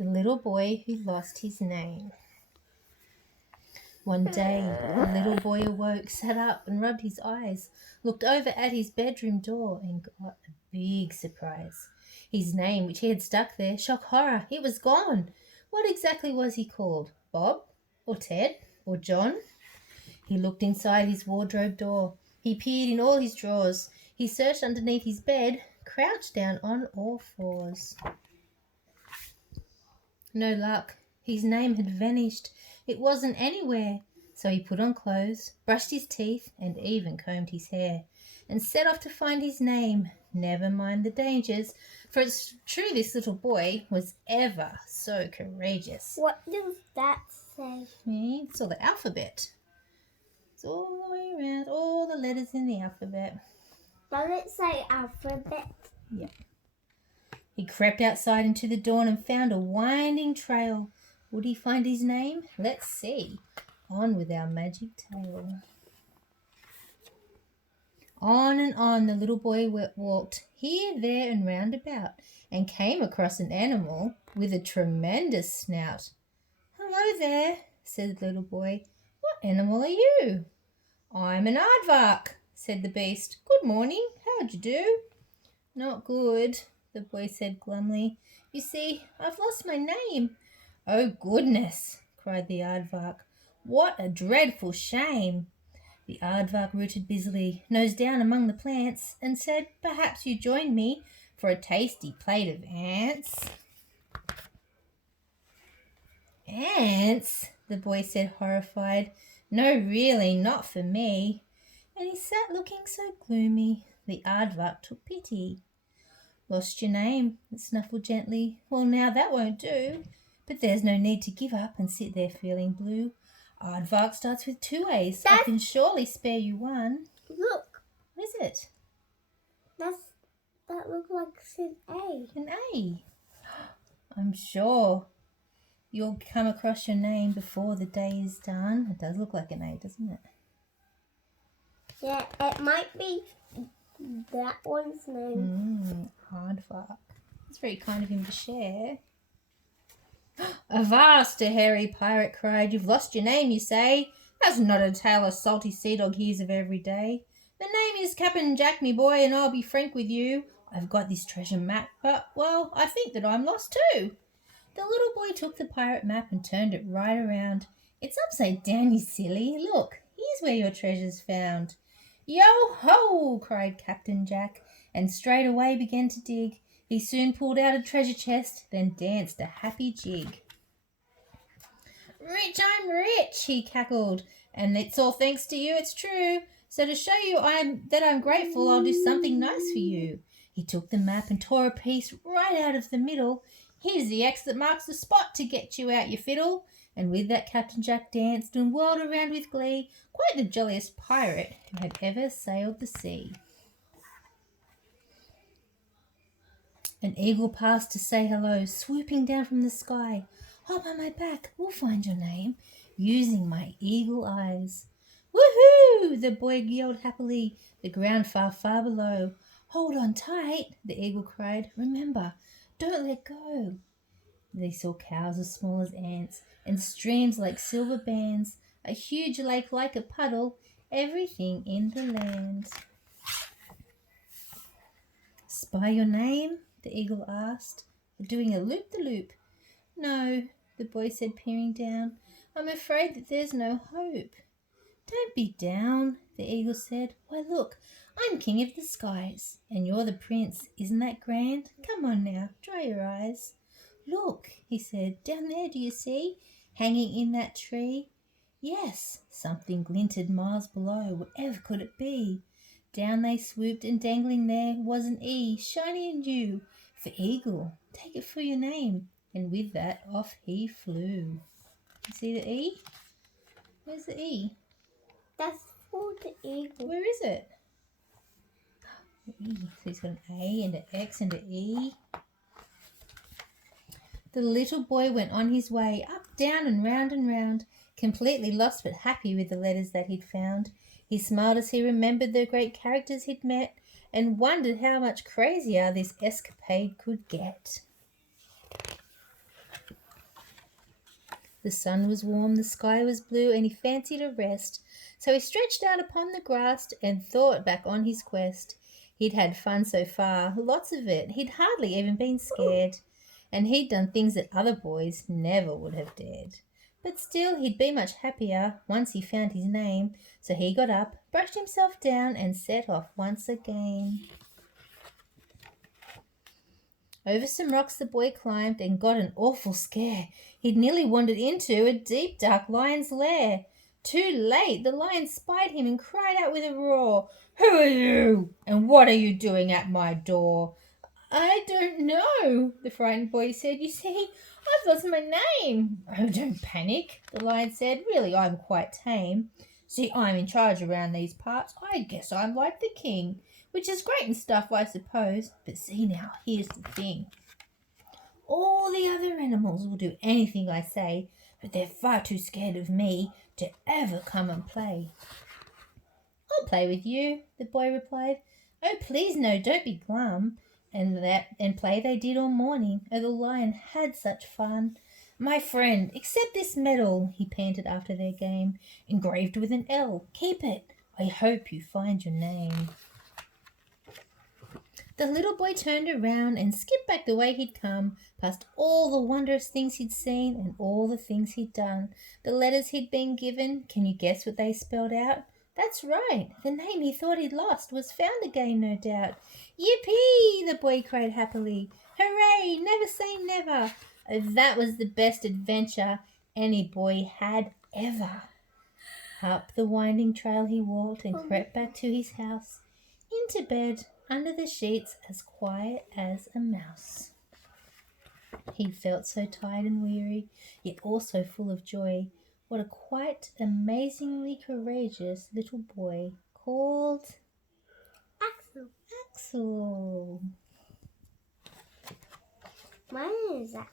The little boy who lost his name. One day, the little boy awoke, sat up and rubbed his eyes, looked over at his bedroom door and got a big surprise. His name, which he had stuck there, shock horror, it was gone. What exactly was he called? Bob? Or Ted? Or John? He looked inside his wardrobe door. He peered in all his drawers. He searched underneath his bed, crouched down on all fours. No luck. His name had vanished. It wasn't anywhere. So he put on clothes, brushed his teeth, and even combed his hair, and set off to find his name. Never mind the dangers, for it's true this little boy was ever so courageous. What does that say? It's all the alphabet. It's all the way around, all the letters in the alphabet. Does it say alphabet? Yeah. He crept outside into the dawn and found a winding trail. Would he find his name? Let's see. On with our magic tale. On and on the little boy walked, here, there, and round about, and came across an animal with a tremendous snout. "Hello there," said the little boy. "What animal are you?" "I'm an aardvark," said the beast. "Good morning. How'd you do?" "Not good," the boy said glumly. "You see, I've lost my name." "Oh, goodness," cried the aardvark. "What a dreadful shame." The aardvark rooted busily, nosed down among the plants, and said, "Perhaps you join me for a tasty plate of ants." "Ants?" the boy said, horrified. "No, really, not for me." And he sat looking so gloomy. The aardvark took pity. "Lost your name," it snuffled gently. "Well, now that won't do. But there's no need to give up and sit there feeling blue. Aardvark starts with 2 A's. I can surely spare you one." Look. What is it? That looks like an A. An A. I'm sure you'll come across your name before the day is done. It does look like an A, doesn't it? Yeah, it might be that one's name. Aardvark. It's very kind of him to share. "Avast!" a hairy pirate cried. "You've lost your name, you say? That's not a tale a salty sea dog hears of every day. The name is Cap'n Jack, me boy, and I'll be frank with you. I've got this treasure map, but, well, I think that I'm lost too." The little boy took the pirate map and turned it right around. "It's upside down, you silly. Look, here's where your treasure's found." "Yo-ho!" cried Captain Jack, and straight away began to dig. He soon pulled out a treasure chest, then danced a happy jig. "Rich, I'm rich," he cackled, "and it's all thanks to you, it's true. So to show you that I'm grateful, I'll do something nice for you." He took the map and tore a piece right out of the middle. "Here's the X that marks the spot to get you out, you fiddle." And with that Captain Jack danced and whirled around with glee, quite the jolliest pirate who had ever sailed the sea. An eagle passed to say hello, swooping down from the sky. "Hop on my back, we'll find your name, using my eagle eyes." "Woohoo!" the boy yelled happily, the ground far, far below. "Hold on tight," the eagle cried. "Remember, don't let go." They saw cows as small as ants, and streams like silver bands, a huge lake like a puddle, everything in the land. "Spy your name?" the eagle asked, doing a loop-the-loop. "No," the boy said, peering down. "I'm afraid that there's no hope." "Don't be down," the eagle said. "Why, look, I'm king of the skies, and you're the prince. Isn't that grand? Come on now, dry your eyes." "Look," he said, "down there, do you see, hanging in that tree?" Yes, something glinted miles below. Whatever could it be? Down they swooped, and dangling there was an E, shiny and new, for eagle. Take it for your name. And with that, off he flew. You see the E? Where's the E? That's for the eagle. Where is it? The E. So he's got an A and an X and an E. The little boy went on his way, up, down, and round, completely lost but happy with the letters that he'd found. He smiled as he remembered the great characters he'd met and wondered how much crazier this escapade could get. The sun was warm, the sky was blue, and he fancied a rest. So he stretched out upon the grass and thought back on his quest. He'd had fun so far, lots of it. He'd hardly even been scared. And he'd done things that other boys never would have dared. But still, he'd be much happier once he found his name. So he got up, brushed himself down, and set off once again. Over some rocks the boy climbed and got an awful scare. He'd nearly wandered into a deep, dark lion's lair. Too late, the lion spied him and cried out with a roar, "Who are you? And what are you doing at my door?" "I don't know," the frightened boy said. "You see, I've lost my name." "Oh, don't panic," the lion said. "Really, I'm quite tame. See, I'm in charge around these parts. I guess I'm like the king, which is great and stuff, I suppose. But see now, here's the thing. All the other animals will do anything I say, but they're far too scared of me to ever come and play." "I'll play with you," the boy replied. "Oh, please no, don't be glum." And play they did all morning. Oh, the lion had such fun. "My friend, accept this medal," he panted after their game, "engraved with an L. Keep it. I hope you find your name." The little boy turned around and skipped back the way he'd come, past all the wondrous things he'd seen and all the things he'd done. The letters he'd been given, can you guess what they spelled out? That's right, the name he thought he'd lost was found again, no doubt. "Yippee!" the boy cried happily. "Hooray! Never say never!" Oh, that was the best adventure any boy had ever. Up the winding trail he walked and crept back to his house, into bed, under the sheets, as quiet as a mouse. He felt so tired and weary, yet also full of joy. What a quite amazingly courageous little boy called AXEL. AXEL. My name is AXEL.